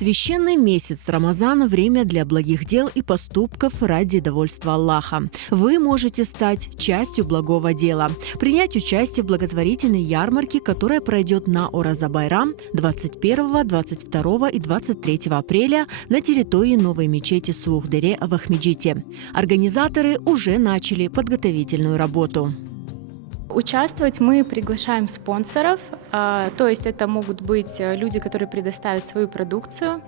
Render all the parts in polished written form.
Священный месяц Рамазан – время для благих дел и поступков ради довольства Аллаха. Вы можете стать частью благого дела, принять участие в благотворительной ярмарке, которая пройдет на Ораза-Байрам 21, 22 и 23 апреля на территории новой мечети Суухдере в Ахмеджите. Организаторы уже начали подготовительную работу. Участвовать мы приглашаем спонсоров, то есть это могут быть люди, которые предоставят свою продукцию.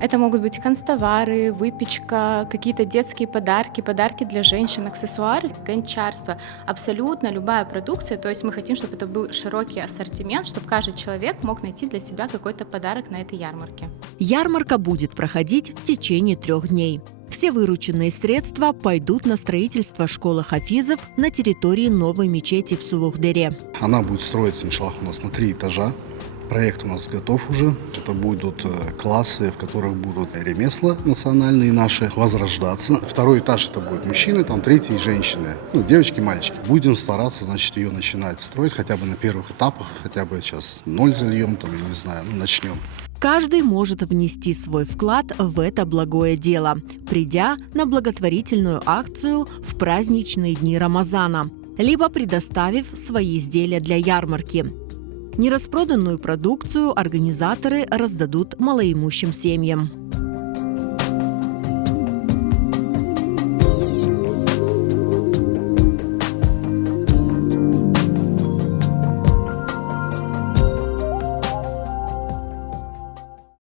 Это могут быть канцтовары, выпечка, какие-то детские подарки, подарки для женщин, аксессуары, гончарство. Абсолютно любая продукция. То есть мы хотим, чтобы это был широкий ассортимент, чтобы каждый человек мог найти для себя какой-то подарок на этой ярмарке. Ярмарка будет проходить в течение 3 дней. Все вырученные средства пойдут на строительство школы хафизов на территории новой мечети в Суухдере. Она будет строиться, иншаллах, у нас на 3 этажа. Проект у нас готов уже. Это будут классы, в которых будут ремесла национальные наши возрождаться. 2-й этаж это будут мужчины, там 3-й женщины, девочки, мальчики. Будем стараться, значит, ее начинать строить хотя бы на первых этапах, хотя бы сейчас 0 зальем, там, я не знаю, начнем. Каждый может внести свой вклад в это благое дело, придя на благотворительную акцию в праздничные дни Рамазана, либо предоставив свои изделия для ярмарки. Нераспроданную продукцию организаторы раздадут малоимущим семьям.